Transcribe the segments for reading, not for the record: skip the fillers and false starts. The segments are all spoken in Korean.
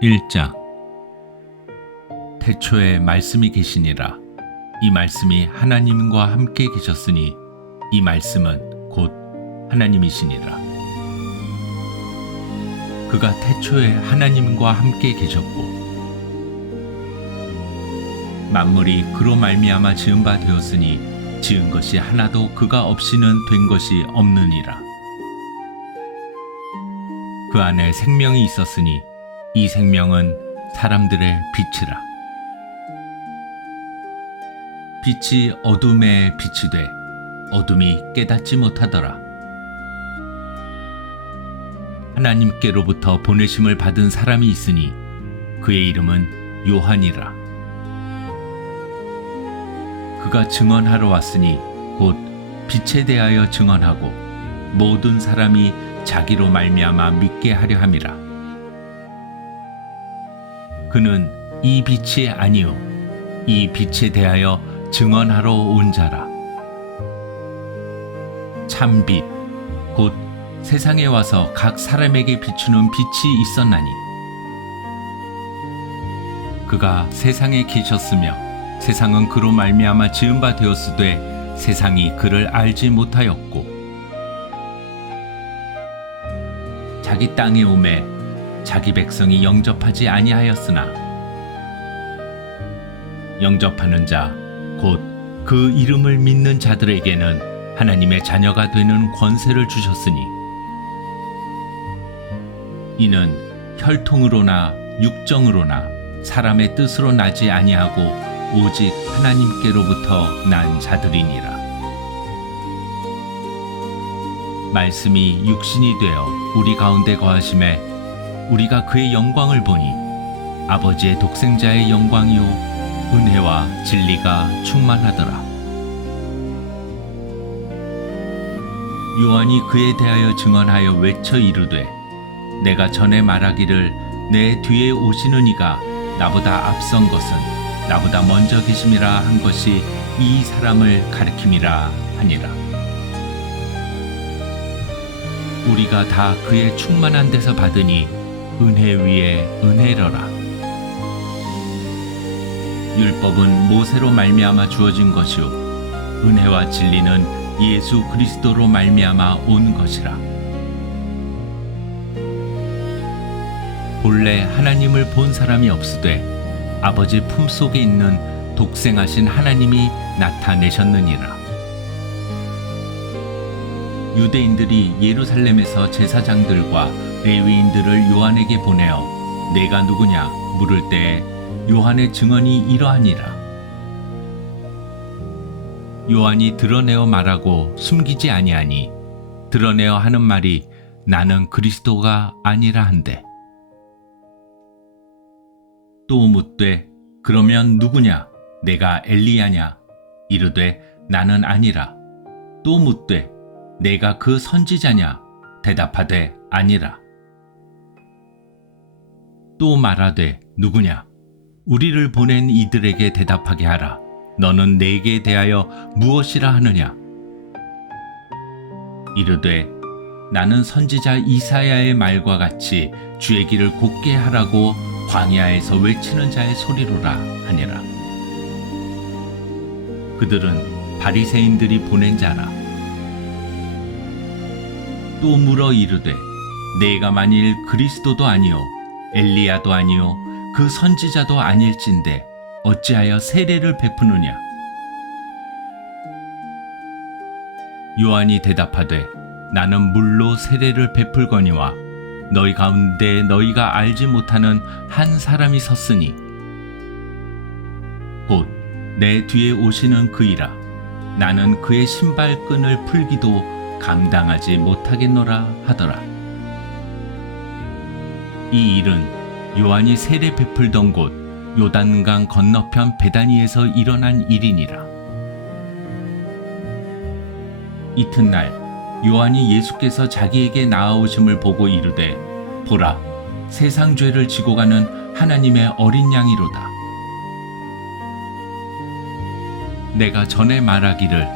1장. 태초에 말씀이 계시니라. 이 말씀이 하나님과 함께 계셨으니 이 말씀은 곧 하나님이시니라. 그가 태초에 하나님과 함께 계셨고 만물이 그로 말미암아 지은 바 되었으니 지은 것이 하나도 그가 없이는 된 것이 없느니라. 그 안에 생명이 있었으니 이 생명은 사람들의 빛이라. 빛이 어둠에 빛이 돼 어둠이 깨닫지 못하더라. 하나님께로부터 보내심을 받은 사람이 있으니 그의 이름은 요한이라. 그가 증언하러 왔으니 곧 빛에 대하여 증언하고 모든 사람이 자기로 말미암아 믿게 하려 함이라. 그는 이 빛이 아니요 이 빛에 대하여 증언하러 온 자라. 참 빛, 곧 세상에 와서 각 사람에게 비추는 빛이 있었나니 그가 세상에 계셨으며 세상은 그로 말미암아 지은 바 되었으되 세상이 그를 알지 못하였고 자기 땅에 오매 자기 백성이 영접하지 아니하였으나 영접하는 자 곧 그 이름을 믿는 자들에게는 하나님의 자녀가 되는 권세를 주셨으니 이는 혈통으로나 육정으로나 사람의 뜻으로 나지 아니하고 오직 하나님께로부터 난 자들이니라. 말씀이 육신이 되어 우리 가운데 거하심에 우리가 그의 영광을 보니 아버지의 독생자의 영광이요 은혜와 진리가 충만하더라. 요한이 그에 대하여 증언하여 외쳐 이르되 내가 전에 말하기를 내 뒤에 오시는 이가 나보다 앞선 것은 나보다 먼저 계심이라 한 것이 이 사람을 가리킴이라 하니라. 우리가 다 그의 충만한 데서 받으니 은혜 위에 은혜로라. 율법은 모세로 말미암아 주어진 것이요 은혜와 진리는 예수 그리스도로 말미암아 온 것이라. 본래 하나님을 본 사람이 없으되 아버지 품속에 있는 독생하신 하나님이 나타내셨느니라. 유대인들이 예루살렘에서 제사장들과 레위인들을 요한에게 보내어 내가 누구냐 물을 때에 요한의 증언이 이러하니라. 요한이 드러내어 말하고 숨기지 아니하니 드러내어 하는 말이 나는 그리스도가 아니라 한데 또 묻되 그러면 누구냐 내가 엘리야냐 이르되 나는 아니라. 또 묻되 내가 그 선지자냐 대답하되 아니라. 또 말하되 누구냐 우리를 보낸 이들에게 대답하게 하라. 너는 내게 대하여 무엇이라 하느냐 이르되 나는 선지자 이사야의 말과 같이 주의 길을 곧게 하라고 광야에서 외치는 자의 소리로라 하니라. 그들은 바리새인들이 보낸 자라. 또 물어 이르되 내가 만일 그리스도도 아니요 엘리야도 아니요 그 선지자도 아닐진데 어찌하여 세례를 베푸느냐. 요한이 대답하되 나는 물로 세례를 베풀거니와 너희 가운데 너희가 알지 못하는 한 사람이 섰으니 곧 내 뒤에 오시는 그이라. 나는 그의 신발끈을 풀기도 감당하지 못하겠노라 하더라. 이 일은 요한이 세례 베풀던 곳 요단강 건너편 베다니에서 일어난 일이니라. 이튿날 요한이 예수께서 자기에게 나아오심을 보고 이르되 보라 세상 죄를 지고 가는 하나님의 어린 양이로다. 내가 전에 말하기를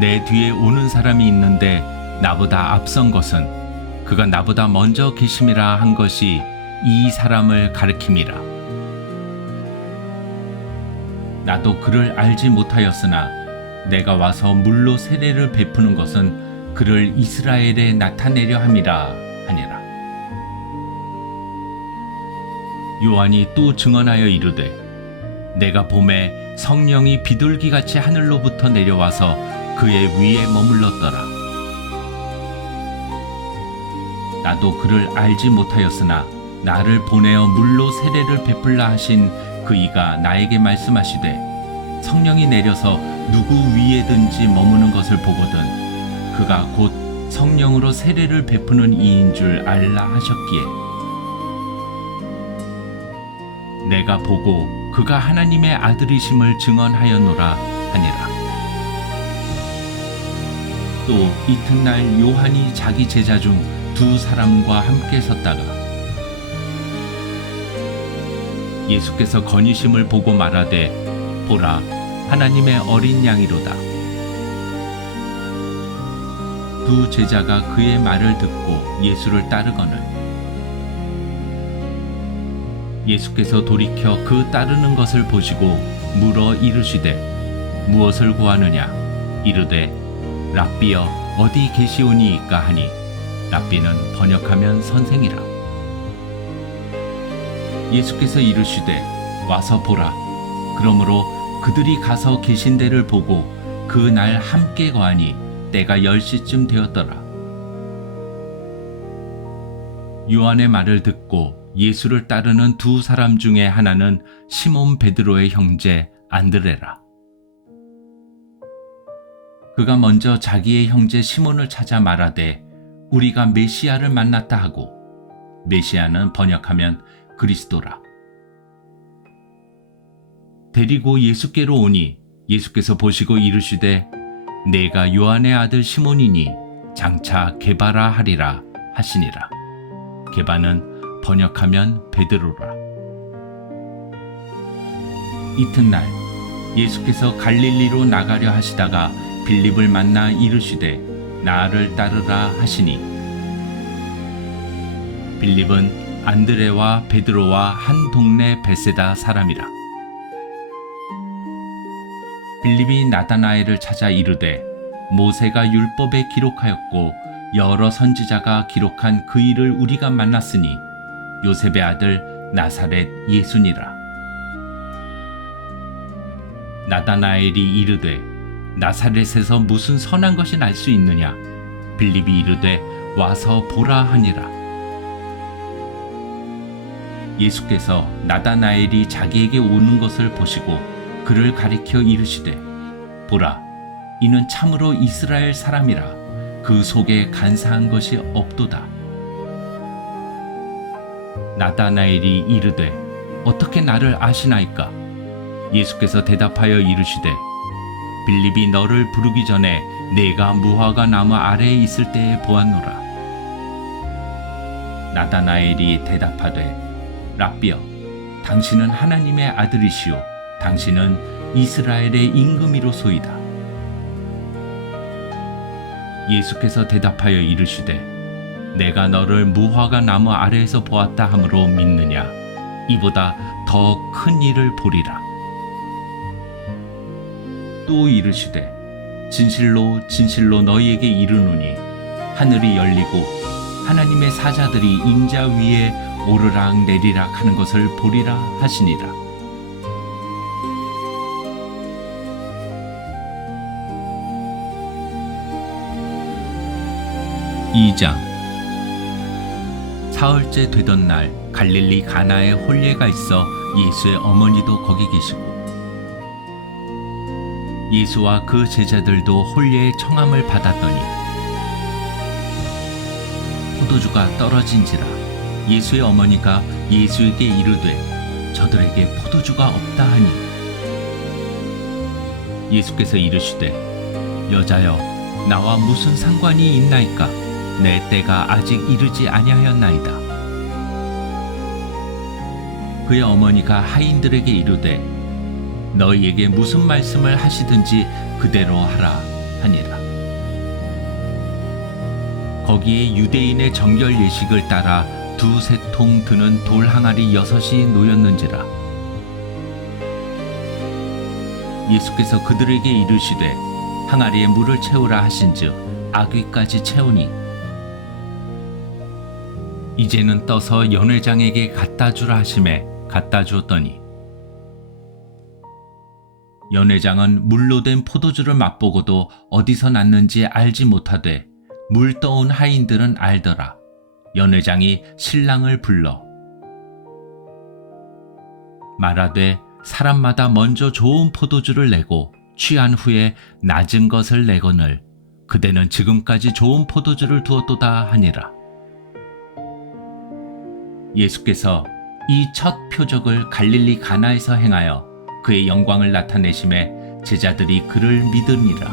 내 뒤에 오는 사람이 있는데 나보다 앞선 것은 그가 나보다 먼저 계심이라 한 것이 이 사람을 가리킴이라. 나도 그를 알지 못하였으나 내가 와서 물로 세례를 베푸는 것은 그를 이스라엘에 나타내려 함이라 하니라. 요한이 또 증언하여 이르되 내가 봄에 성령이 비둘기같이 하늘로부터 내려와서 그의 위에 머물렀더라. 나도 그를 알지 못하였으나 나를 보내어 물로 세례를 베풀라 하신 그이가 나에게 말씀하시되 성령이 내려서 누구 위에든지 머무는 것을 보거든 그가 곧 성령으로 세례를 베푸는 이인 줄 알라 하셨기에 내가 보고 그가 하나님의 아들이심을 증언하였노라 하니라. 또 이튿날 요한이 자기 제자 중 두 사람과 함께 섰다가 예수께서 거니심을 보고 말하되 보라 하나님의 어린 양이로다. 두 제자가 그의 말을 듣고 예수를 따르거늘 예수께서 돌이켜 그 따르는 것을 보시고 물어 이르시되 무엇을 구하느냐 이르되 랍비여 어디 계시오니이까 하니 랍비는 번역하면 선생이라. 예수께서 이르시되 와서 보라. 그러므로 그들이 가서 계신 데를 보고 그 날 함께 거하니 때가 10시쯤 되었더라. 요한의 말을 듣고 예수를 따르는 두 사람 중에 하나는 시몬 베드로의 형제 안드레라. 그가 먼저 자기의 형제 시몬을 찾아 말하되 우리가 메시아를 만났다 하고 메시아는 번역하면 그리스도라. 데리고 예수께로 오니 예수께서 보시고 이르시되 내가 요한의 아들 시몬이니 장차 게바라 하리라 하시니라. 게바는 번역하면 베드로라. 이튿날 예수께서 갈릴리로 나가려 하시다가 빌립을 만나 이르시되 나를 따르라 하시니 빌립은 안드레와 베드로와 한 동네 베세다 사람이라. 빌립이 나다나엘을 찾아 이르되 모세가 율법에 기록하였고 여러 선지자가 기록한 그 일을 우리가 만났으니 요셉의 아들 나사렛 예수니라. 나다나엘이 이르되 나사렛에서 무슨 선한 것이 날 수 있느냐? 빌립이 이르되 와서 보라 하니라. 예수께서 나다나엘이 자기에게 오는 것을 보시고 그를 가리켜 이르시되 보라 이는 참으로 이스라엘 사람이라 그 속에 간사한 것이 없도다. 나다나엘이 이르되 어떻게 나를 아시나이까? 예수께서 대답하여 이르시되 빌립이 너를 부르기 전에 내가 무화과 나무 아래에 있을 때에 보았노라. 나다나엘이 대답하되 랍비여 당신은 하나님의 아들이시오 당신은 이스라엘의 임금이로소이다. 예수께서 대답하여 이르시되 내가 너를 무화과 나무 아래에서 보았다 하므로 믿느냐? 이보다 더 큰 일을 보리라. 또 이르시되 진실로 진실로 너희에게 이르노니 하늘이 열리고 하나님의 사자들이 인자 위에 오르락 내리락 하는 것을 보리라 하시니라. (2장) 사흘째 되던 날 갈릴리 가나에 혼례가 있어 예수의 어머니도 거기 계시고 예수와 그 제자들도 혼례의 청함을 받았더니 포도주가 떨어진지라 예수의 어머니가 예수에게 이르되 저들에게 포도주가 없다 하니 예수께서 이르시되 여자여 나와 무슨 상관이 있나이까 내 때가 아직 이르지 아니하였나이다. 그의 어머니가 하인들에게 이르되 너희에게 무슨 말씀을 하시든지 그대로 하라 하니라. 거기에 유대인의 정결 예식을 따라 두세 통 드는 돌 항아리 6이 놓였는지라. 예수께서 그들에게 이르시되 항아리에 물을 채우라 하신즉 아귀까지 채우니 이제는 떠서 연회장에게 갖다 주라 하심에 갖다 주었더니 연회장은 물로 된 포도주를 맛보고도 어디서 났는지 알지 못하되 물 떠온 하인들은 알더라. 연회장이 신랑을 불러 말하되 사람마다 먼저 좋은 포도주를 내고 취한 후에 낮은 것을 내거늘 그대는 지금까지 좋은 포도주를 두었도다 하니라. 예수께서 이 첫 표적을 갈릴리 가나에서 행하여 그의 영광을 나타내심에 제자들이 그를 믿으니라.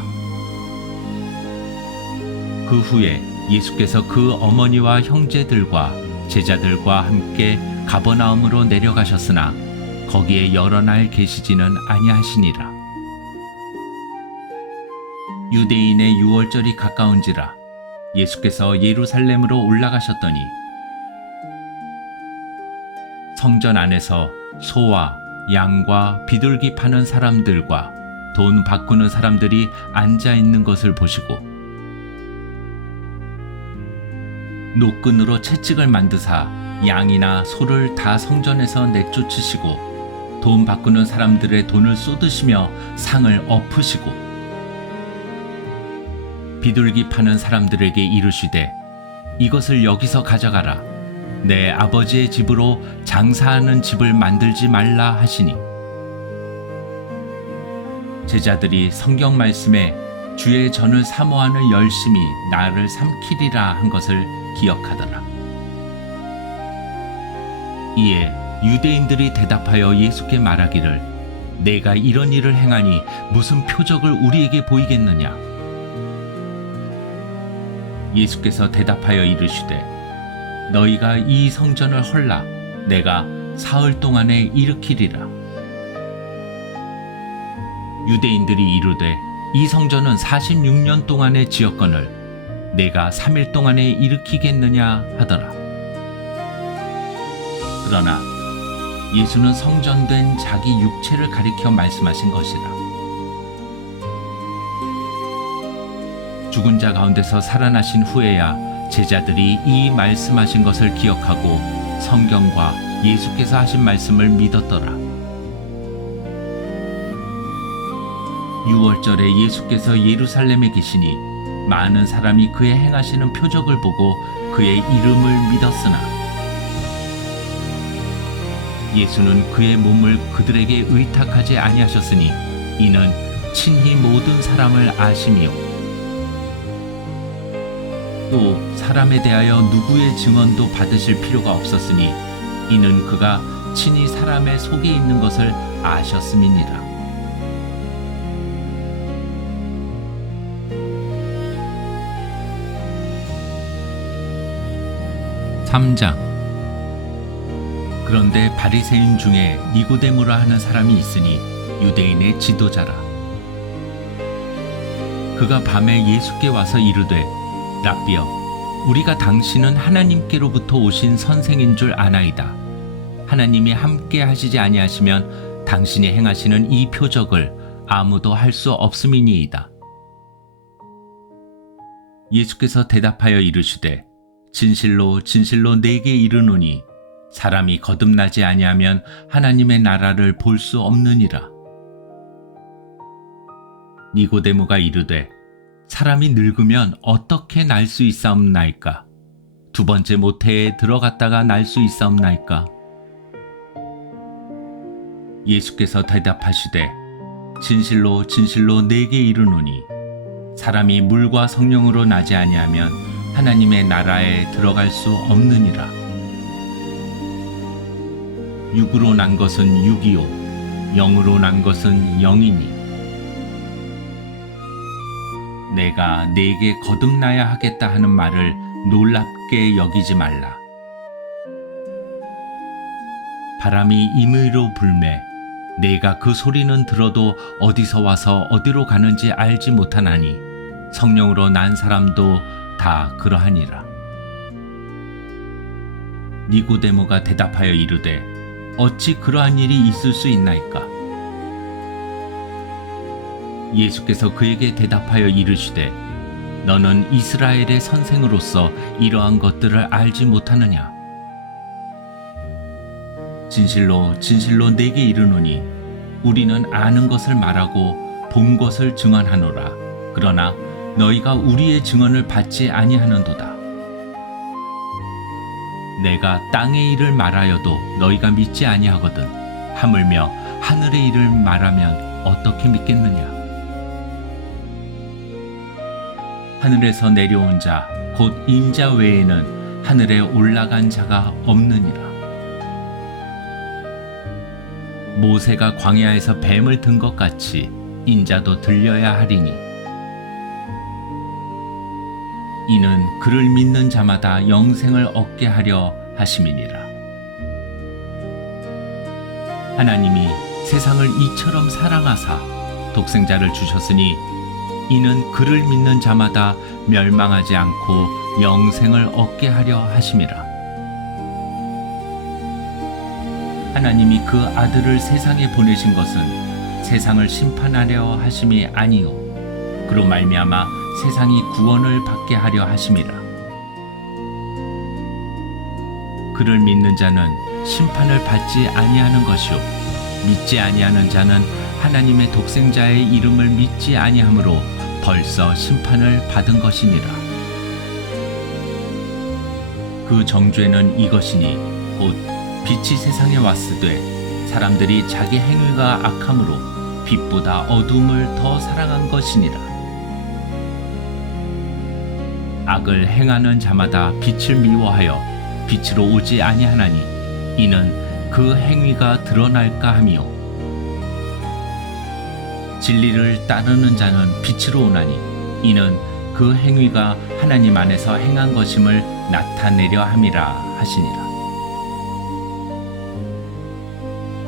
그 후에 예수께서 그 어머니와 형제들과 제자들과 함께 가버나움으로 내려가셨으나 거기에 여러 날 계시지는 아니하시니라. 유대인의 유월절이 가까운지라 예수께서 예루살렘으로 올라가셨더니 성전 안에서 소와 양과 비둘기 파는 사람들과 돈 바꾸는 사람들이 앉아 있는 것을 보시고 노끈으로 채찍을 만드사 양이나 소를 다 성전에서 내쫓으시고 돈 바꾸는 사람들의 돈을 쏟으시며 상을 엎으시고 비둘기 파는 사람들에게 이르시되 이것을 여기서 가져가라. 내 아버지의 집으로 장사하는 집을 만들지 말라 하시니 제자들이 성경 말씀에 주의 전을 사모하는 열심이 나를 삼키리라 한 것을 기억하더라. 이에 유대인들이 대답하여 예수께 말하기를 내가 이런 일을 행하니 무슨 표적을 우리에게 보이겠느냐. 예수께서 대답하여 이르시되 너희가 이 성전을 헐라 내가 사흘 동안에 일으키리라. 유대인들이 이르되 이 성전은 46년 동안에 지었거늘 내가 3일 동안에 일으키겠느냐 하더라. 그러나 예수는 성전된 자기 육체를 가리켜 말씀하신 것이라. 죽은 자 가운데서 살아나신 후에야 제자들이 이 말씀하신 것을 기억하고 성경과 예수께서 하신 말씀을 믿었더라. 유월절에 예수께서 예루살렘에 계시니 많은 사람이 그의 행하시는 표적을 보고 그의 이름을 믿었으나 예수는 그의 몸을 그들에게 의탁하지 아니하셨으니 이는 친히 모든 사람을 아심이요 또 사람에 대하여 누구의 증언도 받으실 필요가 없었으니 이는 그가 친히 사람의 속에 있는 것을 아셨음이니라. 3장. 그런데 바리새인 중에 니고데모라 하는 사람이 있으니 유대인의 지도자라. 그가 밤에 예수께 와서 이르되 라삐여 우리가 당신은 하나님께로부터 오신 선생인 줄 아나이다. 하나님이 함께 하시지 아니하시면 당신이 행하시는 이 표적을 아무도 할 수 없음이니이다. 예수께서 대답하여 이르시되 진실로 진실로 내게 이르노니 사람이 거듭나지 아니하면 하나님의 나라를 볼 수 없느니라. 니고데모가 이르되 사람이 늙으면 어떻게 날 수 있사옵나이까? 두 번째 모태에 들어갔다가 날 수 있사옵나이까? 예수께서 대답하시되 진실로 진실로 내게 이르노니 사람이 물과 성령으로 나지 아니하면 하나님의 나라에 들어갈 수 없느니라. 육으로 난 것은 육이요 영으로 난 것은 영이니 내가 네게 거듭나야 하겠다 하는 말을 놀랍게 여기지 말라. 바람이 임의로 불매 내가 그 소리는 들어도 어디서 와서 어디로 가는지 알지 못하나니 성령으로 난 사람도 다 그러하니라. 니고데모가 대답하여 이르되 어찌 그러한 일이 있을 수 있나이까? 예수께서 그에게 대답하여 이르시되 너는 이스라엘의 선생으로서 이러한 것들을 알지 못하느냐? 진실로 진실로 내게 이르노니 우리는 아는 것을 말하고 본 것을 증언하노라. 그러나 너희가 우리의 증언을 받지 아니하는도다. 내가 땅의 일을 말하여도 너희가 믿지 아니하거든 하물며 하늘의 일을 말하면 어떻게 믿겠느냐? 하늘에서 내려온 자 곧 인자 외에는 하늘에 올라간 자가 없느니라. 모세가 광야에서 뱀을 든 것 같이 인자도 들려야 하리니 이는 그를 믿는 자마다 영생을 얻게 하려 하심이니라. 하나님이 세상을 이처럼 사랑하사 독생자를 주셨으니 이는 그를 믿는 자마다 멸망하지 않고 영생을 얻게 하려 하심이라. 하나님이 그 아들을 세상에 보내신 것은 세상을 심판하려 하심이 아니요 그로 말미암아 세상이 구원을 받게 하려 하심이라. 그를 믿는 자는 심판을 받지 아니하는 것이요 믿지 아니하는 자는 하나님의 독생자의 이름을 믿지 아니하므로 벌써 심판을 받은 것이니라. 그 정죄는 이것이니 곧 빛이 세상에 왔으되 사람들이 자기 행위가 악함으로 빛보다 어둠을 더 사랑한 것이니라. 악을 행하는 자마다 빛을 미워하여 빛으로 오지 아니하나니 이는 그 행위가 드러날까 함이요 진리를 따르는 자는 빛으로 오나니 이는 그 행위가 하나님 안에서 행한 것임을 나타내려 함이라 하시니라.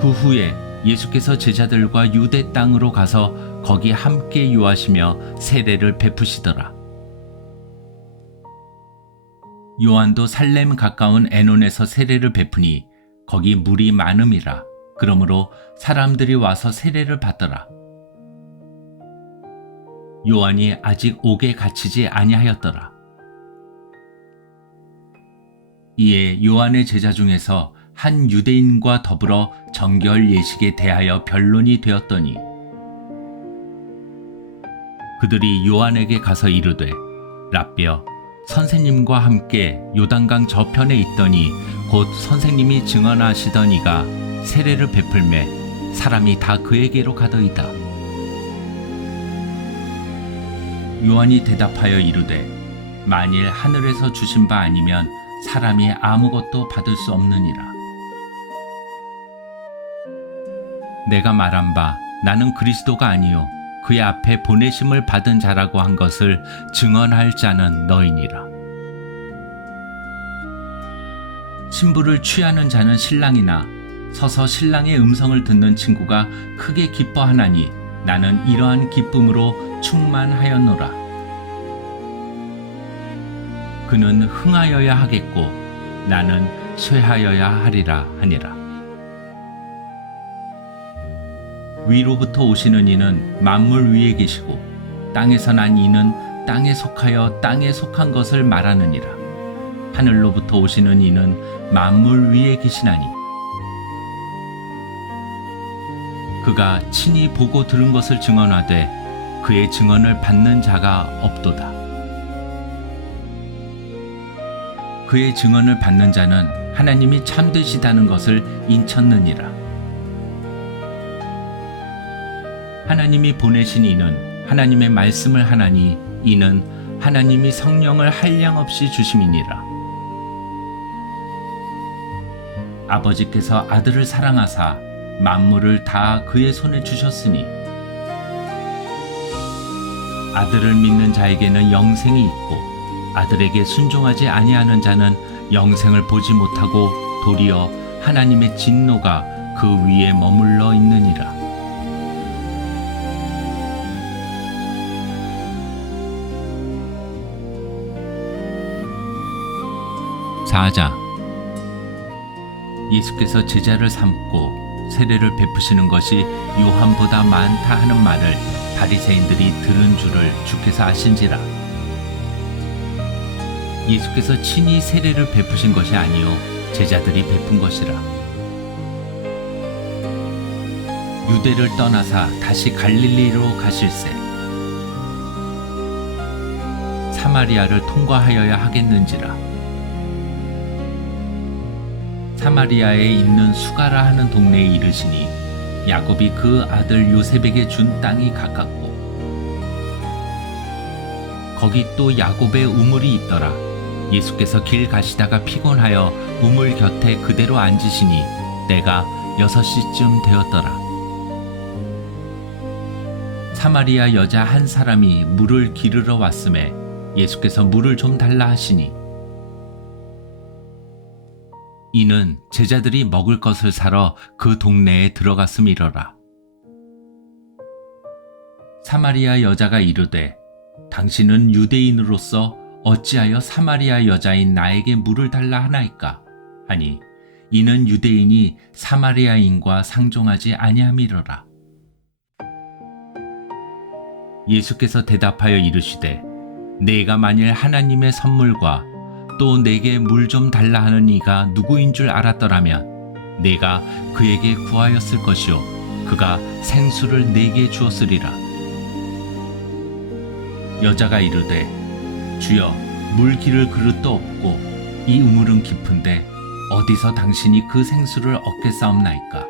그 후에 예수께서 제자들과 유대 땅으로 가서 거기 함께 유하시며 세례를 베푸시더라. 요한도 살렘 가까운 에논에서 세례를 베푸니 거기 물이 많음이라. 그러므로 사람들이 와서 세례를 받더라. 요한이 아직 옥에 갇히지 아니하였더라. 이에 요한의 제자 중에서 한 유대인과 더불어 정결 예식에 대하여 변론이 되었더니 그들이 요한에게 가서 이르되 랍비여 선생님과 함께 요단강 저편에 있더니 곧 선생님이 증언하시던 이가 세례를 베풀매 사람이 다 그에게로 가더이다. 요한이 대답하여 이르되 만일 하늘에서 주신 바 아니면 사람이 아무것도 받을 수 없느니라. 내가 말한 바 나는 그리스도가 아니요 그의 앞에 보내심을 받은 자라고 한 것을 증언할 자는 너희니라. 신부를 취하는 자는 신랑이나 서서 신랑의 음성을 듣는 친구가 크게 기뻐하나니 나는 이러한 기쁨으로 충만하였노라. 그는 흥하여야 하겠고 나는 쇠하여야 하리라 하니라. 위로부터 오시는 이는 만물 위에 계시고 땅에서 난 이는 땅에 속하여 땅에 속한 것을 말하느니라. 하늘로부터 오시는 이는 만물 위에 계시나니 그가 친히 보고 들은 것을 증언하되 그의 증언을 받는 자가 없도다. 그의 증언을 받는 자는 하나님이 참되시다는 것을 인쳤느니라. 하나님이 보내신 이는 하나님의 말씀을 하나니 이는 하나님이 성령을 한량없이 주심이니라. 아버지께서 아들을 사랑하사 만물을 다 그의 손에 주셨으니 아들을 믿는 자에게는 영생이 있고 아들에게 순종하지 아니하는 자는 영생을 보지 못하고 도리어 하나님의 진노가 그 위에 머물러 있느니라. 4장. 예수께서 제자를 삼고 세례를 베푸시는 것이 요한보다 많다 하는 말을 바리새인들이 들은 줄을 주께서 아신지라. 예수께서 친히 세례를 베푸신 것이 아니요 제자들이 베푼 것이라. 유대를 떠나사 다시 갈릴리로 가실새 사마리아를 통과하여야 하겠는지라. 사마리아에 있는 수가라 하는 동네에 이르시니 야곱이 그 아들 요셉에게 준 땅이 가깝고 거기 또 야곱의 우물이 있더라. 예수께서 길 가시다가 피곤하여 우물 곁에 그대로 앉으시니 때가 6시쯤 되었더라. 사마리아 여자 한 사람이 물을 기르러 왔음에 예수께서 물을 좀 달라 하시니 이는 제자들이 먹을 것을 사러 그 동네에 들어갔음이러라. 사마리아 여자가 이르되 당신은 유대인으로서 어찌하여 사마리아 여자인 나에게 물을 달라 하나이까 하니 이는 유대인이 사마리아인과 상종하지 아니함이러라. 예수께서 대답하여 이르시되 내가 만일 하나님의 선물과 또 내게 물 좀 달라 하는 이가 누구인 줄 알았더라면 내가 그에게 구하였을 것이요 그가 생수를 내게 주었으리라. 여자가 이르되 주여 물 기를 그릇도 없고 이 우물은 깊은데 어디서 당신이 그 생수를 얻겠사옵나이까.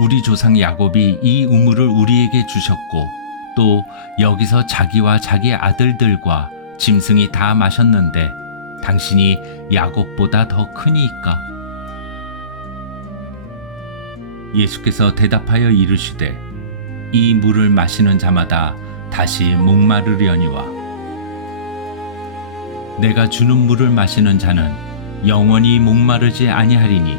우리 조상 야곱이 이 우물을 우리에게 주셨고 또 여기서 자기와 자기 아들들과 짐승이 다 마셨는데 당신이 야곱보다 더 크니이까. 예수께서 대답하여 이르시되 이 물을 마시는 자마다 다시 목마르려니와 내가 주는 물을 마시는 자는 영원히 목마르지 아니하리니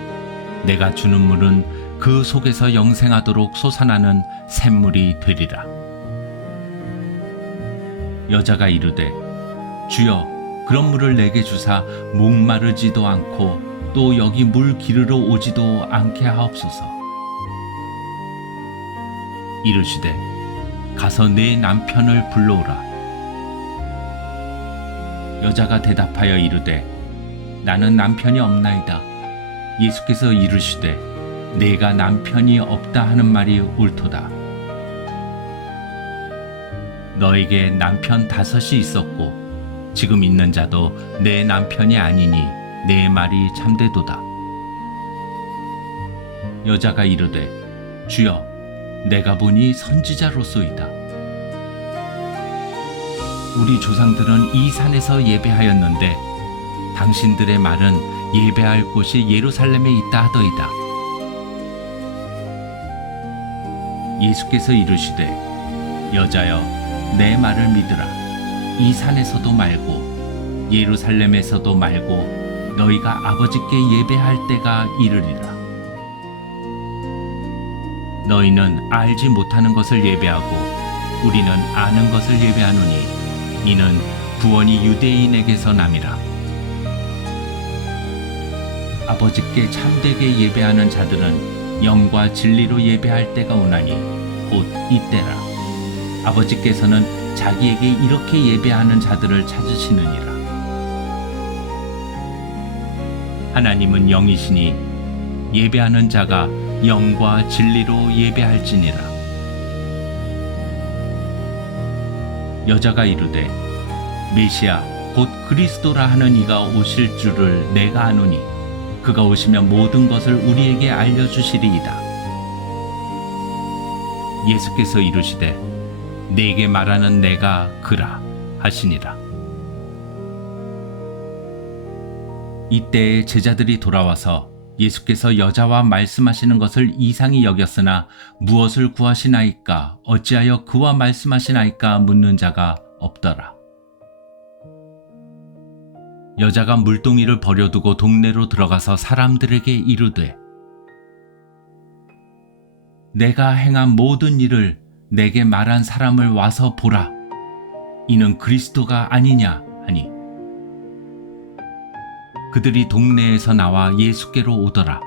내가 주는 물은 그 속에서 영생하도록 솟아나는 샘물이 되리라. 여자가 이르되 주여 그런 물을 내게 주사 목마르지도 않고 또 여기 물 기르러 오지도 않게 하옵소서. 이르시되 가서 내 남편을 불러오라. 여자가 대답하여 이르되 나는 남편이 없나이다. 예수께서 이르시되 내가 남편이 없다 하는 말이 옳도다. 너에게 남편 5이 있었고 지금 있는 자도 내 남편이 아니니 내 말이 참되도다. 여자가 이르되 주여 내가 보니 선지자로소이다. 우리 조상들은 이 산에서 예배하였는데 당신들의 말은 예배할 곳이 예루살렘에 있다 하더이다. 예수께서 이르시되 여자여 내 말을 믿으라. 이 산에서도 말고 예루살렘에서도 말고 너희가 아버지께 예배할 때가 이르리라. 너희는 알지 못하는 것을 예배하고 우리는 아는 것을 예배하노니 이는 구원이 유대인에게서 남이라. 아버지께 참되게 예배하는 자들은 영과 진리로 예배할 때가 오나니 곧 이때라. 아버지께서는 자기에게 이렇게 예배하는 자들을 찾으시느니라. 하나님은 영이시니 예배하는 자가 영과 진리로 예배할지니라. 여자가 이르되 메시아 곧 그리스도라 하는 이가 오실 줄을 내가 아노니 그가 오시면 모든 것을 우리에게 알려주시리이다. 예수께서 이르시되 네게 말하는 내가 그라 하시니라. 이때에 제자들이 돌아와서 예수께서 여자와 말씀하시는 것을 이상히 여겼으나 무엇을 구하시나이까 어찌하여 그와 말씀하시나이까 묻는 자가 없더라. 여자가 물동이를 버려두고 동네로 들어가서 사람들에게 이르되 내가 행한 모든 일을 내게 말한 사람을 와서 보라. 이는 그리스도가 아니냐 하니 그들이 동네에서 나와 예수께로 오더라.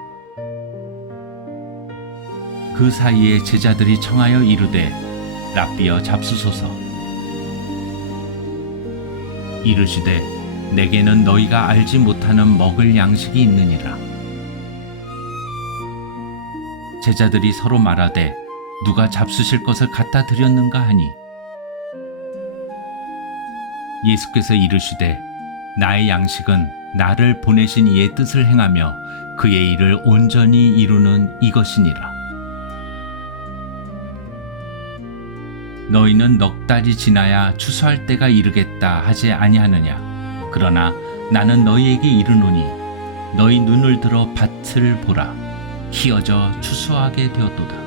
그 사이에 제자들이 청하여 이르되 랍비여 잡수소서. 이르시되 내게는 너희가 알지 못하는 먹을 양식이 있느니라. 제자들이 서로 말하되 누가 잡수실 것을 갖다 드렸는가 하니 예수께서 이르시되 나의 양식은 나를 보내신 이의 뜻을 행하며 그의 일을 온전히 이루는 이것이니라. 너희는 넉 달이 지나야 추수할 때가 이르겠다 하지 아니하느냐. 그러나 나는 너희에게 이르노니 너희 눈을 들어 밭을 보라. 희어져 추수하게 되었도다.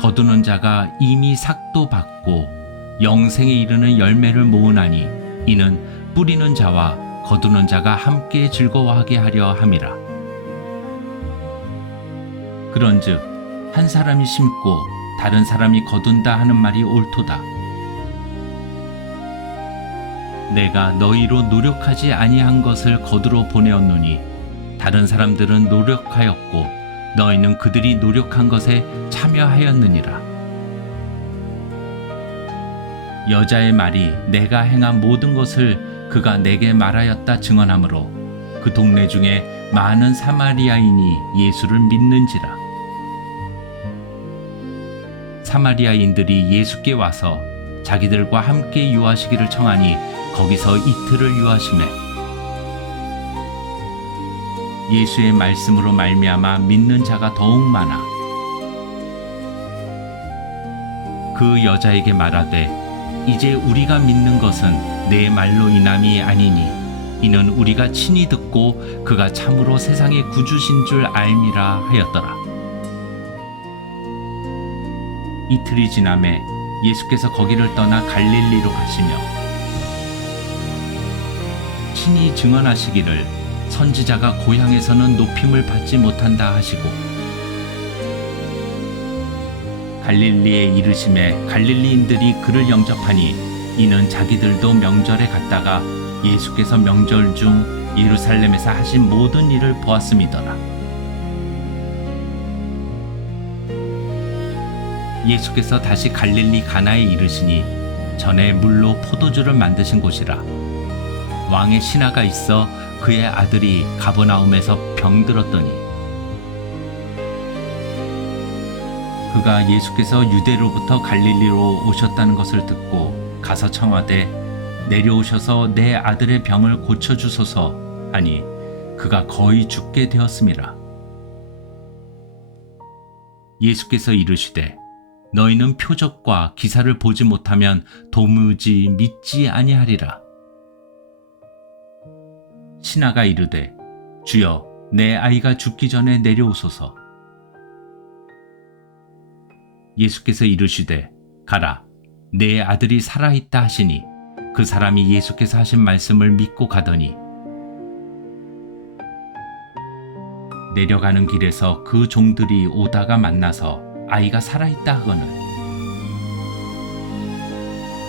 거두는 자가 이미 삭도 받고 영생에 이르는 열매를 모으나니 이는 뿌리는 자와 거두는 자가 함께 즐거워하게 하려 함이라. 그런즉 한 사람이 심고 다른 사람이 거둔다 하는 말이 옳도다. 내가 너희로 노력하지 아니한 것을 거두러 보내었노니 다른 사람들은 노력하였고 너희는 그들이 노력한 것에 참여하였느니라. 여자의 말이 내가 행한 모든 것을 그가 내게 말하였다 증언하므로 그 동네 중에 많은 사마리아인이 예수를 믿는지라. 사마리아인들이 예수께 와서 자기들과 함께 유하시기를 청하니 거기서 이틀을 유하시매 예수의 말씀으로 말미암아 믿는 자가 더욱 많아 그 여자에게 말하되 이제 우리가 믿는 것은 내 말로 인함이 아니니 이는 우리가 친히 듣고 그가 참으로 세상의 구주신 줄 알미라 하였더라. 이틀이 지나매 예수께서 거기를 떠나 갈릴리로 가시며 친히 증언하시기를 선지자가 고향에서는 높임을 받지 못한다 하시고 갈릴리에 이르심에 갈릴리인들이 그를 영접하니 이는 자기들도 명절에 갔다가 예수께서 명절 중 예루살렘에서 하신 모든 일을 보았음이더라. 예수께서 다시 갈릴리 가나에 이르시니 전에 물로 포도주를 만드신 곳이라. 왕의 신하가 있어 그의 아들이 가버나움에서 병들었더니 그가 예수께서 유대로부터 갈릴리로 오셨다는 것을 듣고 가서 청하되 내려오셔서 내 아들의 병을 고쳐주소서 하니 그가 거의 죽게 되었음이라. 예수께서 이르시되 너희는 표적과 기사를 보지 못하면 도무지 믿지 아니하리라. 신하가 이르되 주여 내 아이가 죽기 전에 내려오소서. 예수께서 이르시되 가라 내 아들이 살아있다 하시니 그 사람이 예수께서 하신 말씀을 믿고 가더니 내려가는 길에서 그 종들이 오다가 만나서 아이가 살아있다 하거늘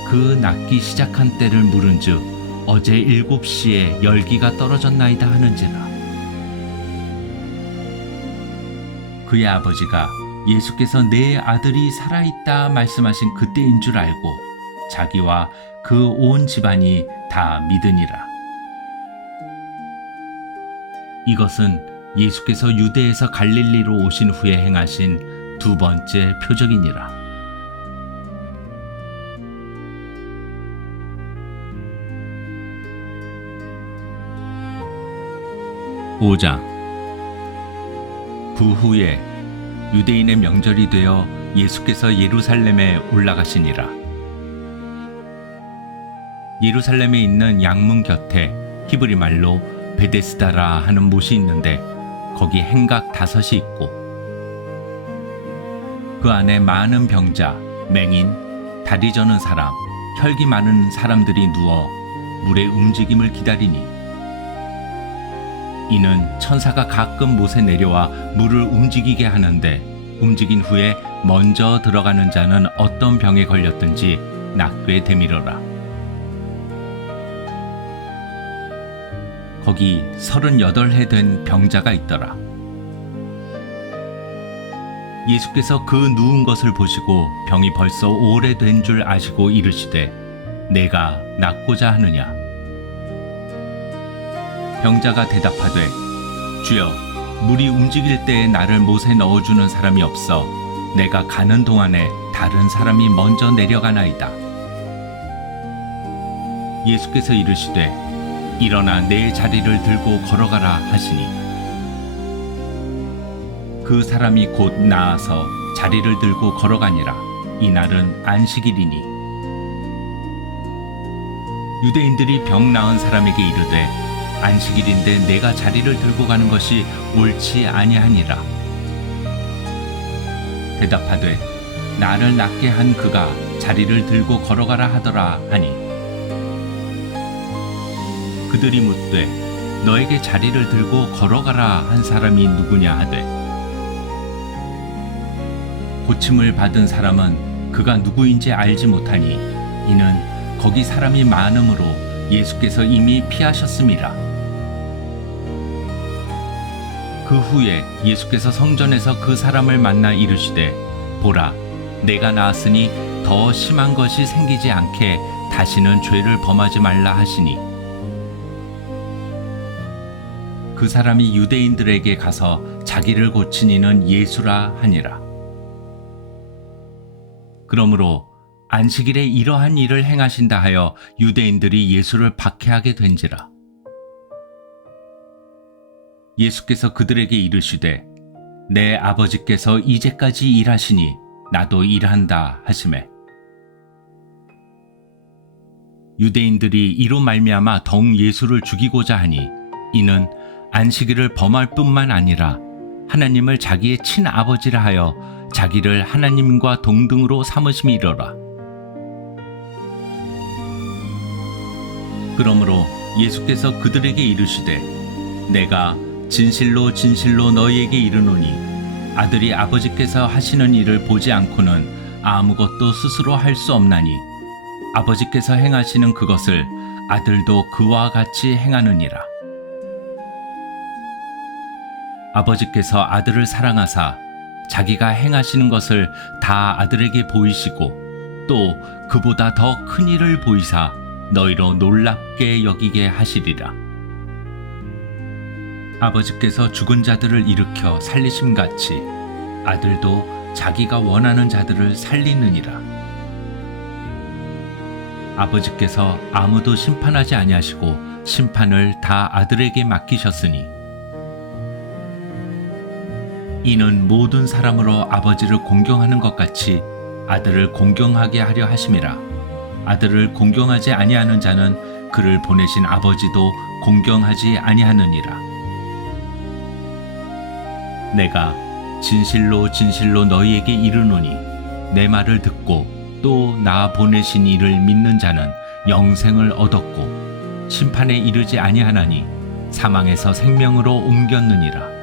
그 낫기 시작한 때를 물은즉 어제 7시에 열기가 떨어졌나이다 하는지라. 그의 아버지가 예수께서 내 아들이 살아있다 말씀하신 그때인 줄 알고 자기와 그 온 집안이 다 믿으니라. 이것은 예수께서 유대에서 갈릴리로 오신 후에 행하신 두 번째 표적이니라. 5장. 그 후에 유대인의 명절이 되어 예수께서 예루살렘에 올라가시니라. 예루살렘에 있는 양문 곁에 히브리 말로 베데스다라 하는 못이 있는데 거기 행각 5이 있고 그 안에 많은 병자, 맹인, 다리 저는 사람, 혈기 많은 사람들이 누워 물의 움직임을 기다리니 이는 천사가 가끔 못에 내려와 물을 움직이게 하는데 움직인 후에 먼저 들어가는 자는 어떤 병에 걸렸든지 낫게 되밀어라. 거기 38해 된 병자가 있더라. 예수께서 그 누운 것을 보시고 병이 벌써 오래된 줄 아시고 이르시되 내가 낫고자 하느냐. 병자가 대답하되 주여 물이 움직일 때에 나를 못에 넣어주는 사람이 없어 내가 가는 동안에 다른 사람이 먼저 내려가나이다. 예수께서 이르시되 일어나 내 자리를 들고 걸어가라 하시니 그 사람이 곧 나아서 자리를 들고 걸어가니라. 이날은 안식일이니 유대인들이 병 나은 사람에게 이르되 안식일인데 내가 자리를 들고 가는 것이 옳지 아니하니라. 대답하되 나를 낫게 한 그가 자리를 들고 걸어가라 하더라 하니 그들이 묻되 너에게 자리를 들고 걸어가라 한 사람이 누구냐 하되 고침을 받은 사람은 그가 누구인지 알지 못하니 이는 거기 사람이 많음으로 예수께서 이미 피하셨음이라. 그 후에 예수께서 성전에서 그 사람을 만나 이르시되 보라 내가 나았으니 더 심한 것이 생기지 않게 다시는 죄를 범하지 말라 하시니 그 사람이 유대인들에게 가서 자기를 고친 이는 예수라 하니라. 그러므로 안식일에 이러한 일을 행하신다 하여 유대인들이 예수를 박해하게 된지라. 예수께서 그들에게 이르시되 내 아버지께서 이제까지 일하시니 나도 일한다 하시매 유대인들이 이로 말미암아 더욱 예수를 죽이고자 하니 이는 안식일을 범할 뿐만 아니라 하나님을 자기의 친아버지라 하여 자기를 하나님과 동등으로 삼으심이로라. 그러므로 예수께서 그들에게 이르시되 내가 진실로 진실로 너희에게 이르노니 아들이 아버지께서 하시는 일을 보지 않고는 아무것도 스스로 할 수 없나니 아버지께서 행하시는 그것을 아들도 그와 같이 행하느니라. 아버지께서 아들을 사랑하사 자기가 행하시는 것을 다 아들에게 보이시고 또 그보다 더 큰 일을 보이사 너희로 놀랍게 여기게 하시리라. 아버지께서 죽은 자들을 일으켜 살리심같이 아들도 자기가 원하는 자들을 살리느니라. 아버지께서 아무도 심판하지 아니하시고 심판을 다 아들에게 맡기셨으니 이는 모든 사람으로 아버지를 공경하는 것 같이 아들을 공경하게 하려 하심이라. 아들을 공경하지 아니하는 자는 그를 보내신 아버지도 공경하지 아니하느니라. 내가 진실로 진실로 너희에게 이르노니 내 말을 듣고 또 나 보내신 이를 믿는 자는 영생을 얻었고 심판에 이르지 아니하나니 사망에서 생명으로 옮겼느니라.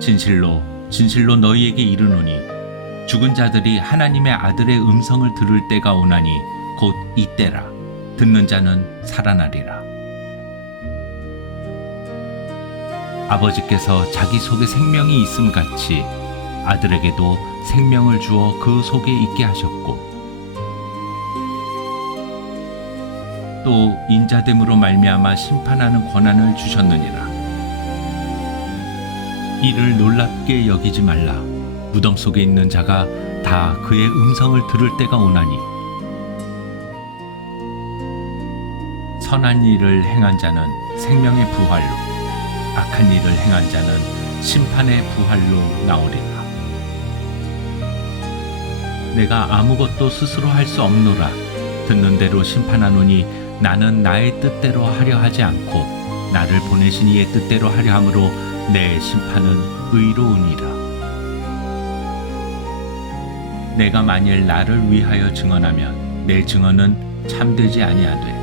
진실로 진실로 너희에게 이르노니 죽은 자들이 하나님의 아들의 음성을 들을 때가 오나니 곧 이때라. 듣는 자는 살아나리라. 아버지께서 자기 속에 생명이 있음같이 아들에게도 생명을 주어 그 속에 있게 하셨고 또 인자됨으로 말미암아 심판하는 권한을 주셨느니라. 이를 놀랍게 여기지 말라. 무덤 속에 있는 자가 다 그의 음성을 들을 때가 오나니 선한 일을 행한 자는 생명의 부활로 악한 일을 행한 자는 심판의 부활로 나오리라. 내가 아무것도 스스로 할 수 없노라. 듣는 대로 심판하노니 나는 나의 뜻대로 하려 하지 않고 나를 보내신 이의 뜻대로 하려 함으로 내 심판은 의로우니라. 내가 만일 나를 위하여 증언하면 내 증언은 참되지 아니하되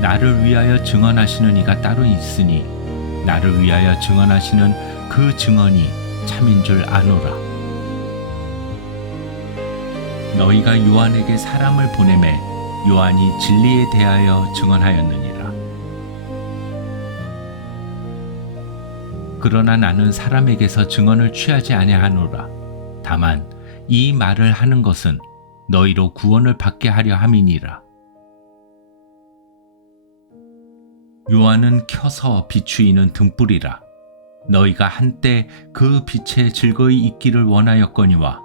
나를 위하여 증언하시는 이가 따로 있으니 나를 위하여 증언하시는 그 증언이 참인 줄 아노라. 너희가 요한에게 사람을 보내매 요한이 진리에 대하여 증언하였느니라. 그러나 나는 사람에게서 증언을 취하지 아니하노라. 다만 이 말을 하는 것은 너희로 구원을 받게 하려 함이니라. 요한은 켜서 비추이는 등불이라. 너희가 한때 그 빛에 즐거이 있기를 원하였거니와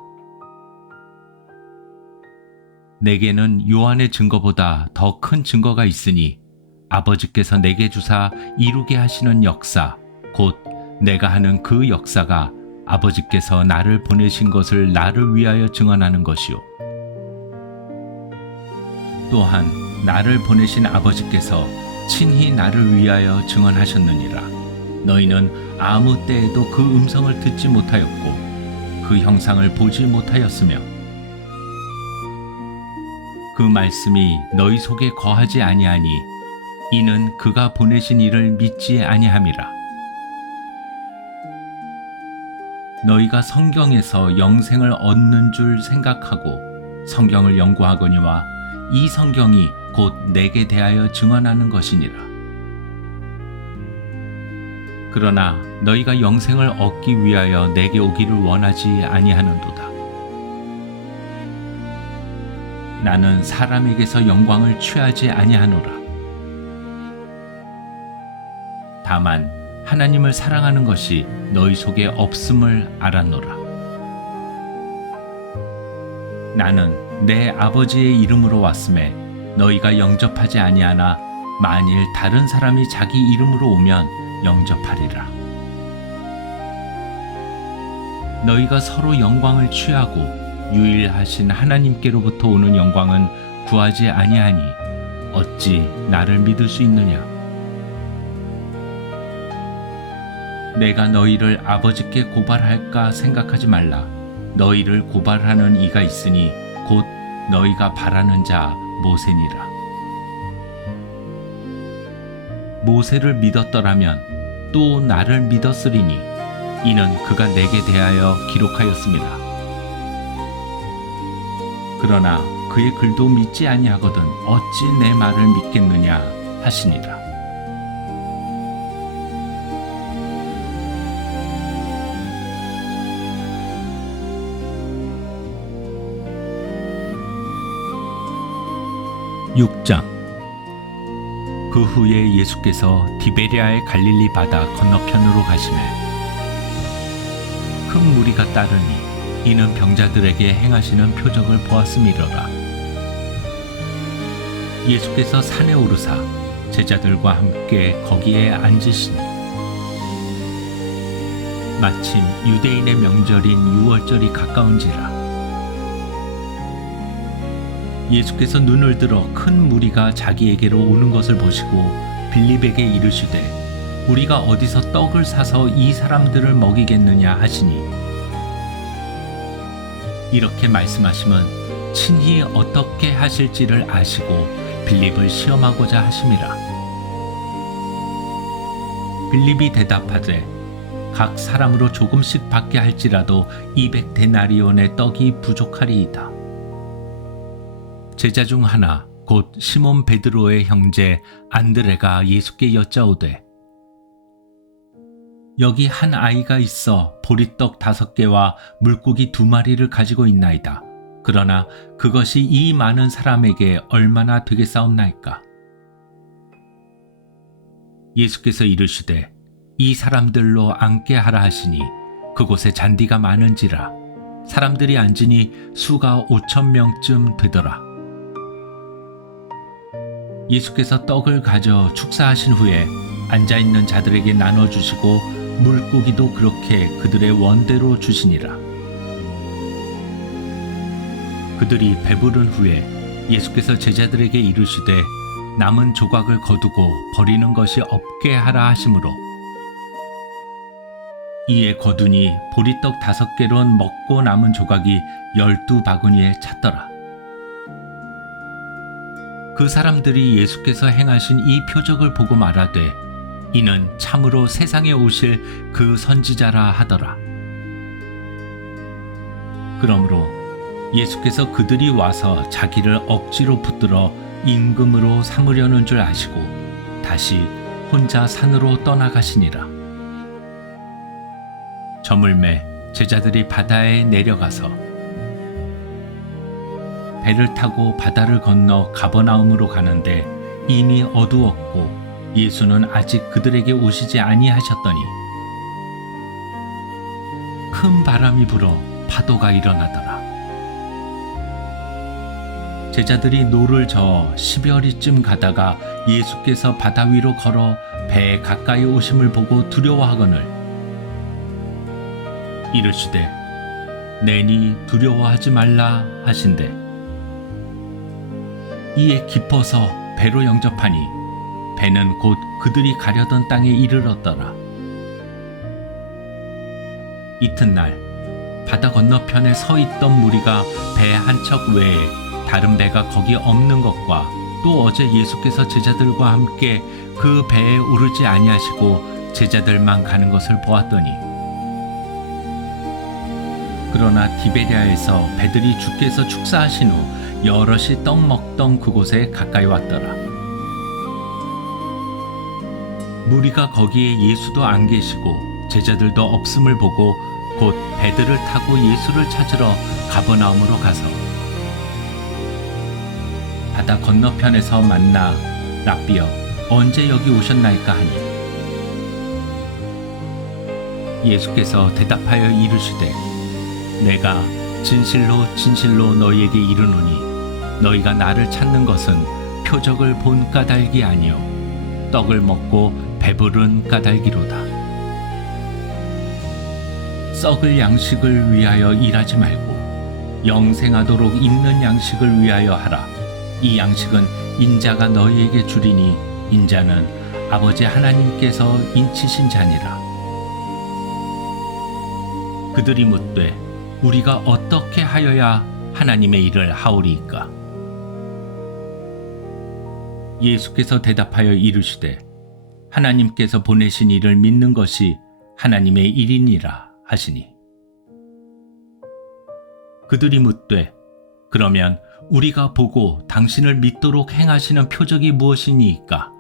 내게는 요한의 증거보다 더 큰 증거가 있으니 아버지께서 내게 주사 이루게 하시는 역사 곧 내가 하는 그 역사가 아버지께서 나를 보내신 것을 나를 위하여 증언하는 것이요 또한 나를 보내신 아버지께서 친히 나를 위하여 증언하셨느니라. 너희는 아무 때에도 그 음성을 듣지 못하였고 그 형상을 보지 못하였으며 그 말씀이 너희 속에 거하지 아니하니 이는 그가 보내신 이를 믿지 아니함이라. 너희가 성경에서 영생을 얻는 줄 생각하고 성경을 연구하거니와 이 성경이 곧 내게 대하여 증언하는 것이니라. 그러나 너희가 영생을 얻기 위하여 내게 오기를 원하지 아니하는도다. 나는 사람에게서 영광을 취하지 아니하노라. 다만 하나님을 사랑하는 것이 너희 속에 없음을 알았노라. 나는 내 아버지의 이름으로 왔음에 너희가 영접하지 아니하나 만일 다른 사람이 자기 이름으로 오면 영접하리라. 너희가 서로 영광을 취하고 유일하신 하나님께로부터 오는 영광은 구하지 아니하니 어찌 나를 믿을 수 있느냐? 내가 너희를 아버지께 고발할까 생각하지 말라. 너희를 고발하는 이가 있으니 곧 너희가 바라는 자 모세니라. 모세를 믿었더라면 또 나를 믿었으리니 이는 그가 내게 대하여 기록하였습니다. 그러나 그의 글도 믿지 아니하거든 어찌 내 말을 믿겠느냐 하시니라. (6장) 그 후에 예수께서 디베랴의 갈릴리 바다 건너편으로 가시매 큰 무리가 따르니 이는 병자들에게 행하시는 표적을 보았음이로라. 예수께서 산에 오르사 제자들과 함께 거기에 앉으시니 마침 유대인의 명절인 유월절이 가까운지라. 예수께서 눈을 들어 큰 무리가 자기에게로 오는 것을 보시고 빌립에게 이르시되 우리가 어디서 떡을 사서 이 사람들을 먹이겠느냐 하시니 이렇게 말씀하심은 친히 어떻게 하실지를 아시고 빌립을 시험하고자 하심이라. 빌립이 대답하되 각 사람으로 조금씩 받게 할지라도 200데나리온의 떡이 부족하리이다. 제자 중 하나 곧 시몬 베드로의 형제 안드레가 예수께 여짜오되 여기 한 아이가 있어 보리떡 5개와 물고기 2마리를 가지고 있나이다. 그러나 그것이 이 많은 사람에게 얼마나 되겠사옵나이까? 예수께서 이르시되 이 사람들로 앉게 하라 하시니 그곳에 잔디가 많은지라 사람들이 앉으니 수가 5,000명쯤 되더라. 예수께서 떡을 가져 축사하신 후에 앉아있는 자들에게 나눠주시고 물고기도 그렇게 그들의 원대로 주시니라. 그들이 배부른 후에 예수께서 제자들에게 이르시되 남은 조각을 거두고 버리는 것이 없게 하라 하시므로 이에 거두니 보리떡 5개론 먹고 남은 조각이 12바구니에 찼더라. 그 사람들이 예수께서 행하신 이 표적을 보고 말하되 이는 참으로 세상에 오실 그 선지자라 하더라. 그러므로 예수께서 그들이 와서 자기를 억지로 붙들어 임금으로 삼으려는 줄 아시고 다시 혼자 산으로 떠나가시니라. 저물매 제자들이 바다에 내려가서 배를 타고 바다를 건너 가버나움으로 가는데 이미 어두웠고 예수는 아직 그들에게 오시지 아니하셨더니 큰 바람이 불어 파도가 일어나더라. 제자들이 노를 저어 10여리쯤 가다가 예수께서 바다 위로 걸어 배에 가까이 오심을 보고 두려워하거늘 이르시되 내니 두려워하지 말라 하신대 이에 깊어서 배로 영접하니 배는 곧 그들이 가려던 땅에 이르렀더라. 이튿날 바다 건너편에 서 있던 무리가 배 한 척 외에 다른 배가 거기 없는 것과 또 어제 예수께서 제자들과 함께 그 배에 오르지 아니하시고 제자들만 가는 것을 보았더니 그러나 디베랴에서 배들이 주께서 축사하신 후 여럿이 떡 먹던 그곳에 가까이 왔더라. 무리가 거기에 예수도 안 계시고 제자들도 없음을 보고 곧 배들을 타고 예수를 찾으러 가버나움으로 가서 바다 건너편에서 만나 랍비여 언제 여기 오셨나이까 하니 예수께서 대답하여 이르시되 내가 진실로 진실로 너희에게 이르노니 너희가 나를 찾는 것은 표적을 본 까닭이 아니요 떡을 먹고 배부른 까닭이로다. 썩을 양식을 위하여 일하지 말고 영생하도록 있는 양식을 위하여 하라. 이 양식은 인자가 너희에게 주리니 인자는 아버지 하나님께서 인치신 자니라. 그들이 묻되 우리가 어떻게 하여야 하나님의 일을 하오리이까? 예수께서 대답하여 이르시되 하나님께서 보내신 이를 믿는 것이 하나님의 일이니라 하시니 그들이 묻되 그러면 우리가 보고 당신을 믿도록 행하시는 표적이 무엇이니이까?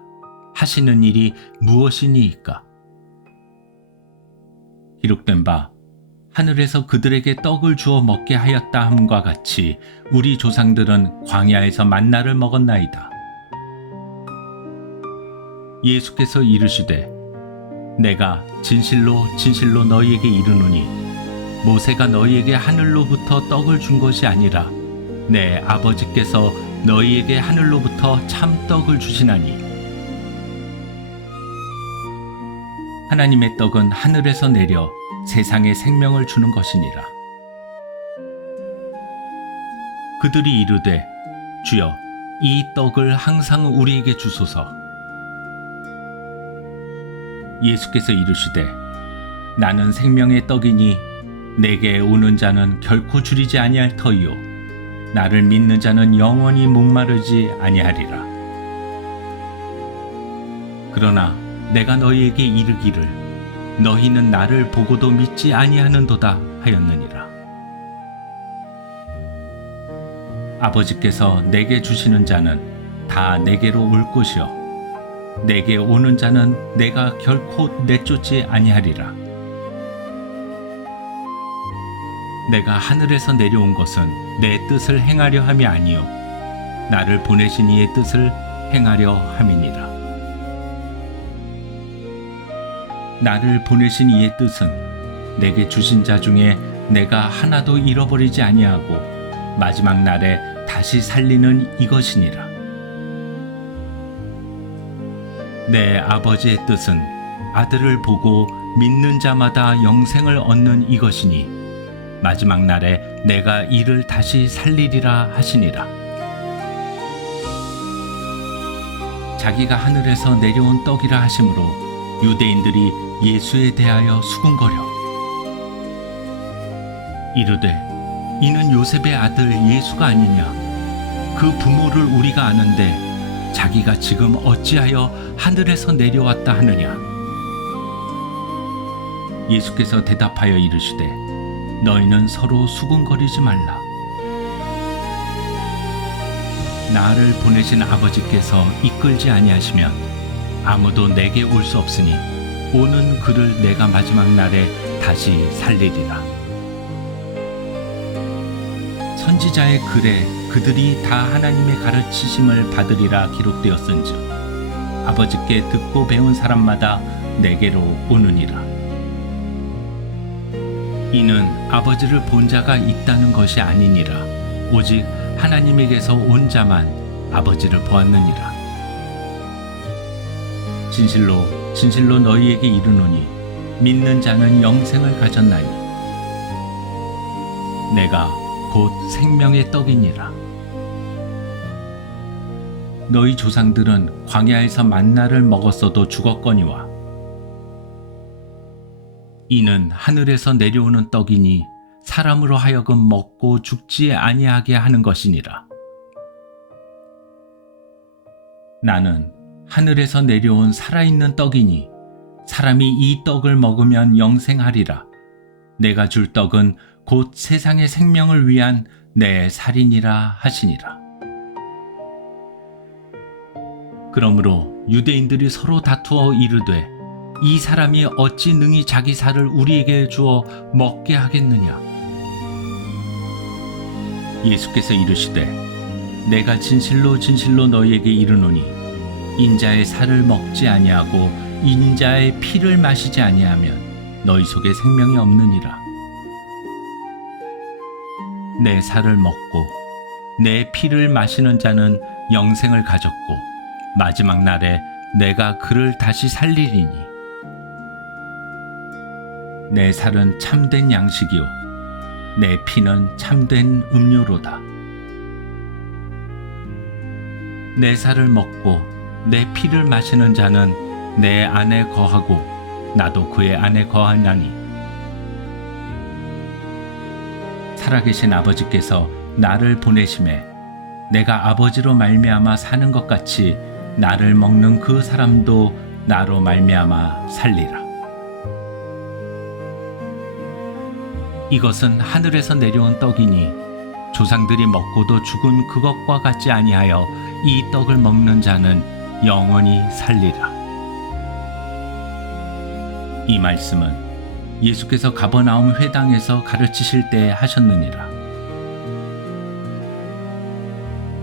하시는 일이 무엇이니이까? 기록된 바 하늘에서 그들에게 떡을 주어 먹게 하였다 함과 같이 우리 조상들은 광야에서 만나를 먹었나이다. 예수께서 이르시되 내가 진실로 진실로 너희에게 이르노니 모세가 너희에게 하늘로부터 떡을 준 것이 아니라 내 아버지께서 너희에게 하늘로부터 참떡을 주시나니 하나님의 떡은 하늘에서 내려 세상에 생명을 주는 것이니라. 그들이 이르되 주여 이 떡을 항상 우리에게 주소서. 예수께서 이르시되 나는 생명의 떡이니 내게 오는 자는 결코 줄이지 아니할 터이요 나를 믿는 자는 영원히 목마르지 아니하리라. 그러나 내가 너희에게 이르기를 너희는 나를 보고도 믿지 아니하는도다 하였느니라. 아버지께서 내게 주시는 자는 다 내게로 올 것이요 내게 오는 자는 내가 결코 내쫓지 아니하리라. 내가 하늘에서 내려온 것은 내 뜻을 행하려 함이 아니요 나를 보내신 이의 뜻을 행하려 함이니라. 나를 보내신 이의 뜻은 내게 주신 자 중에 내가 하나도 잃어버리지 아니하고 마지막 날에 다시 살리는 이것이니라. 내 아버지의 뜻은 아들을 보고 믿는 자마다 영생을 얻는 이것이니 마지막 날에 내가 이를 다시 살리리라 하시니라. 자기가 하늘에서 내려온 떡이라 하심으로 유대인들이 예수에 대하여 수군거려 이르되 이는 요셉의 아들 예수가 아니냐? 그 부모를 우리가 아는데 자기가 지금 어찌하여 하늘에서 내려왔다 하느냐? 예수께서 대답하여 이르시되 너희는 서로 수군거리지 말라. 나를 보내신 아버지께서 이끌지 아니하시면 아무도 내게 올 수 없으니 오는 그를 내가 마지막 날에 다시 살리리라. 선지자의 글에 그들이 다 하나님의 가르치심을 받으리라 기록되었은즉 아버지께 듣고 배운 사람마다 내게로 오느니라. 이는 아버지를 본 자가 있다는 것이 아니니라. 오직 하나님에게서 온 자만 아버지를 보았느니라. 진실로 진실로 너희에게 이르노니 믿는 자는 영생을 가졌나니 내가 곧 생명의 떡이니라. 너희 조상들은 광야에서 만나를 먹었어도 죽었거니와 이는 하늘에서 내려오는 떡이니 사람으로 하여금 먹고 죽지 아니하게 하는 것이니라. 나는 하늘에서 내려온 살아있는 떡이니 사람이 이 떡을 먹으면 영생하리라. 내가 줄 떡은 곧 세상의 생명을 위한 내 살이니라 하시니라. 그러므로 유대인들이 서로 다투어 이르되 이 사람이 어찌 능히 자기 살을 우리에게 주어 먹게 하겠느냐? 예수께서 이르시되 내가 진실로 진실로 너희에게 이르노니 인자의 살을 먹지 아니하고 인자의 피를 마시지 아니하면 너희 속에 생명이 없느니라. 내 살을 먹고 내 피를 마시는 자는 영생을 가졌고 마지막 날에 내가 그를 다시 살리리니 내 살은 참된 양식이요 내 피는 참된 음료로다. 내 살을 먹고 내 피를 마시는 자는 내 안에 거하고 나도 그의 안에 거하나니 살아계신 아버지께서 나를 보내심에 내가 아버지로 말미암아 사는 것 같이 나를 먹는 그 사람도 나로 말미암아 살리라. 이것은 하늘에서 내려온 떡이니 조상들이 먹고도 죽은 그것과 같지 아니하여 이 떡을 먹는 자는 영원히 살리라. 이 말씀은 예수께서 가버나움 회당에서 가르치실 때 하셨느니라.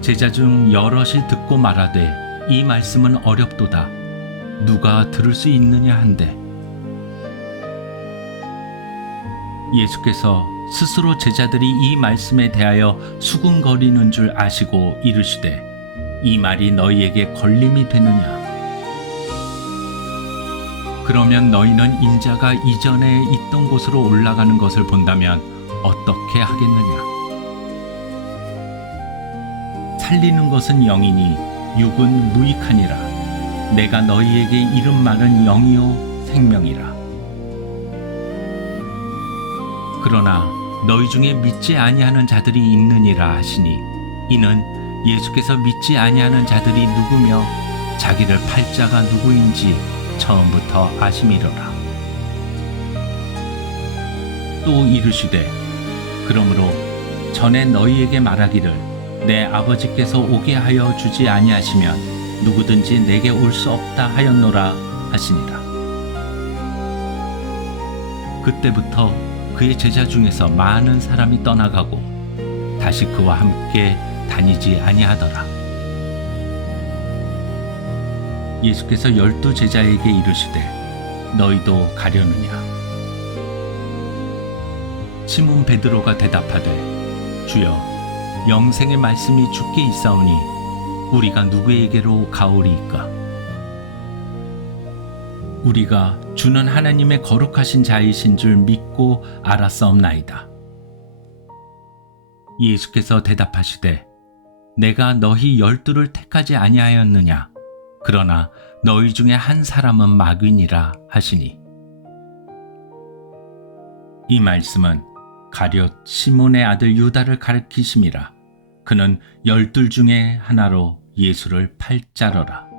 제자 중 여럿이 듣고 말하되 이 말씀은 어렵도다. 누가 들을 수 있느냐 한데 예수께서 스스로 제자들이 이 말씀에 대하여 수군거리는 줄 아시고 이르시되 이 말이 너희에게 걸림이 되느냐? 그러면 너희는 인자가 이전에 있던 곳으로 올라가는 것을 본다면 어떻게 하겠느냐? 살리는 것은 영이니 육은 무익하니라. 내가 너희에게 이른 말은 영이요 생명이라. 그러나 너희 중에 믿지 아니하는 자들이 있느니라 하시니 이는 예수께서 믿지 아니하는 자들이 누구며 자기를 팔 자가 누구인지 처음부터 아심이로라. 또 이르시되 그러므로 전에 너희에게 말하기를 내 아버지께서 오게 하여 주지 아니하시면 누구든지 내게 올 수 없다 하였노라 하시니라. 그때부터 그의 제자 중에서 많은 사람이 떠나가고 다시 그와 함께 다니지 아니하더라. 예수께서 12 제자에게 이르시되 너희도 가려느냐? 시몬 베드로가 대답하되 주여 영생의 말씀이 주께 있사오니 우리가 누구에게로 가오리이까? 우리가 주는 하나님의 거룩하신 자이신 줄 믿고 알았사옵나이다. 예수께서 대답하시되 내가 너희 12를 택하지 아니하였느냐? 그러나 너희 중에 한 사람은 마귀니라 하시니 이 말씀은 가룟 시몬의 아들 유다를 가리키심이라. 그는 12 중에 하나로 예수를 팔자러라.